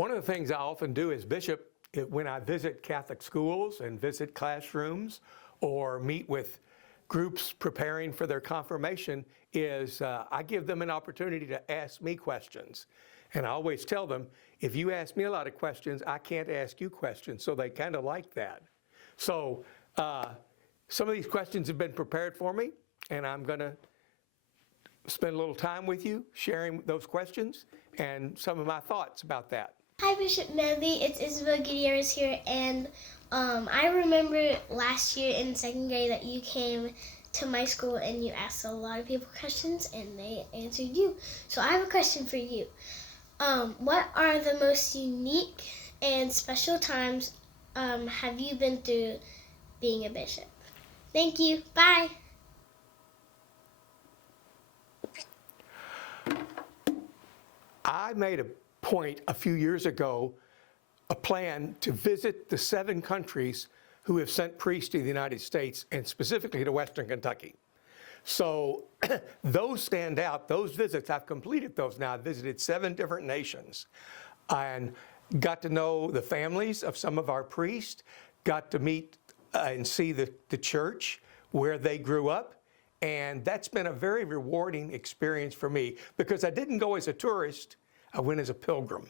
One of the things I often do as bishop when I visit Catholic schools and visit classrooms or meet with groups preparing for their confirmation is I give them an opportunity to ask me questions. And I always tell them, if you ask me a lot of questions, I can't ask you questions. So they kind of like that. So some of these questions have been prepared for me, and I'm going to spend a little time with you sharing those questions and some of my thoughts about that. Hi, Bishop Medley. It's Isabel Gutierrez here, and I remember last year in second grade that you came to my school and you asked a lot of people questions and they answered you. So I have a question for you. What are the most unique and special times have you been through being a bishop? Thank you. Bye. I made a point a few years ago, a plan to visit the 7 countries who have sent priests to the United States, and specifically to Western Kentucky. So those stand out, those visits, I've completed those now. I've visited 7 different nations and got to know the families of some of our priests, got to meet and see the church where they grew up. And that's been a very rewarding experience for me because I didn't go as a tourist, I went as a pilgrim,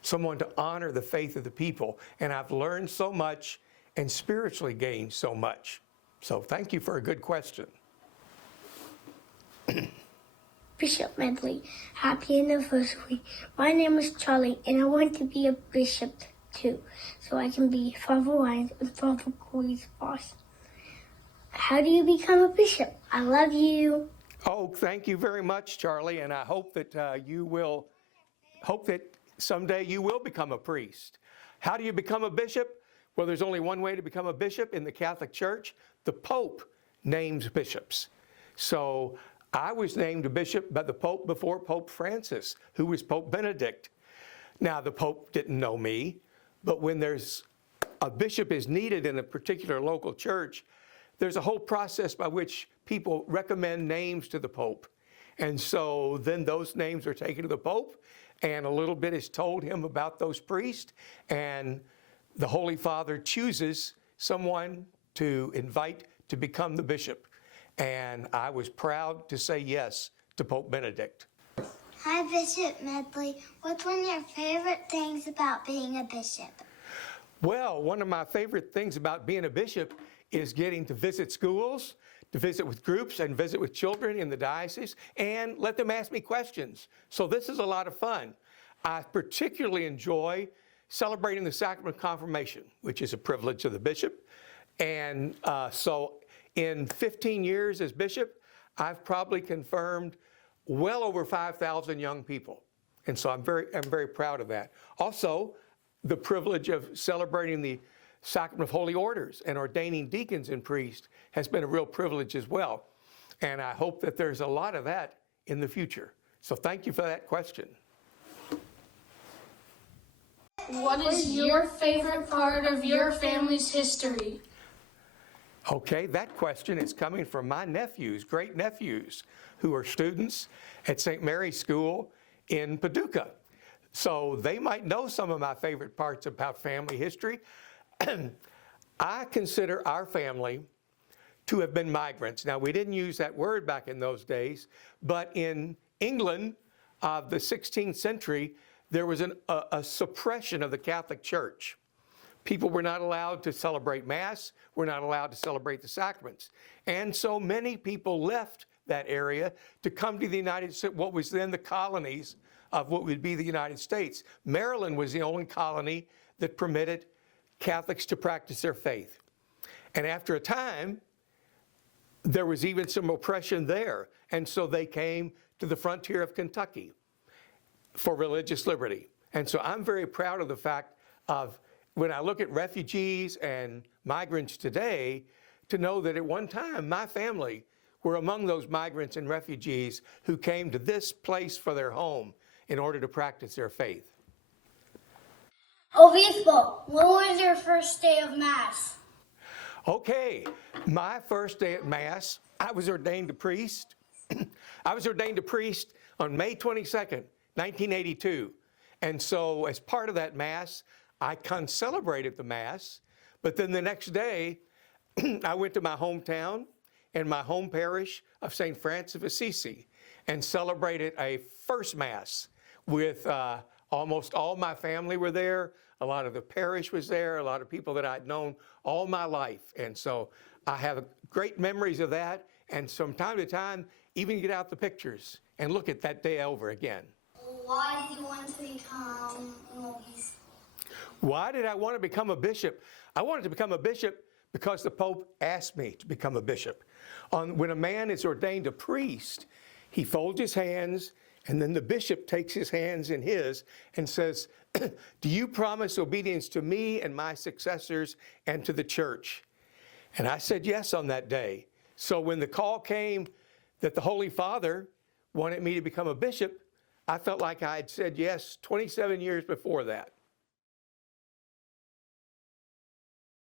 someone to honor the faith of the people. And I've learned so much and spiritually gained so much. So thank you for a good question. Bishop Medley, happy anniversary. My name is Charlie and I want to be a bishop too, so I can be Father Ryan's and Father Corey's boss. How do you become a bishop? I love you. Oh, thank you very much, Charlie, and I hope that someday you will become a priest. How do you become a bishop? Well, there's only one way to become a bishop in the Catholic Church. The Pope names bishops. So I was named a bishop by the Pope before Pope Francis, who was Pope Benedict. Now, the Pope didn't know me, but when there's a bishop is needed in a particular local church, there's a whole process by which people recommend names to the Pope. And so then those names are taken to the Pope, and a little bit is told him about those priests, and the Holy Father chooses someone to invite to become the bishop. And I was proud to say yes to Pope Benedict. Hi, Bishop Medley. What's one of your favorite things about being a bishop? Well, one of my favorite things about being a bishop is getting to visit schools, to visit with groups and visit with children in the diocese and let them ask me questions. So this is a lot of fun. I particularly enjoy celebrating the sacrament of confirmation, which is a privilege of the bishop. And so in 15 years as bishop, I've probably confirmed well over 5,000 young people. And so I'm very proud of that. Also, the privilege of celebrating the Sacrament of Holy Orders and ordaining deacons and priests has been a real privilege as well. And I hope that there's a lot of that in the future. So thank you for that question. What is your favorite part of your family's history? Okay, that question is coming from my nephews, great nephews, who are students at St. Mary's School in Paducah. So they might know some of my favorite parts about family history. I consider our family to have been migrants. Now, we didn't use that word back in those days, but in England of the 16th century, there was a suppression of the Catholic Church. People were not allowed to celebrate Mass, were not allowed to celebrate the sacraments. And so many people left that area to come to the United States, what was then the colonies of what would be the United States. Maryland was the only colony that permitted Catholics to practice their faith. And after a time, there was even some oppression there. And so they came to the frontier of Kentucky for religious liberty. And so I'm very proud of the fact of, when I look at refugees and migrants today, to know that at one time, my family were among those migrants and refugees who came to this place for their home in order to practice their faith. Obispo, when was your first day of Mass? Okay, my first day at Mass, I was ordained a priest. I was ordained a priest on May 22nd, 1982. And so as part of that Mass, I celebrated the Mass, but then the next day, I went to my hometown and my home parish of St. Francis of Assisi and celebrated a first Mass with almost all my family were there. A lot of the parish was there, a lot of people that I'd known all my life. And so I have great memories of that. And from time to time, even get out the pictures and look at that day over again. Why did you want to become Movies? Why did I want to become a bishop? I wanted to become a bishop because the Pope asked me to become a bishop. When a man is ordained a priest, he folds his hands, and then the bishop takes his hands in his and says, do you promise obedience to me and my successors and to the church? And I said yes on that day. So when the call came that the Holy Father wanted me to become a bishop, I felt like I had said yes 27 years before that.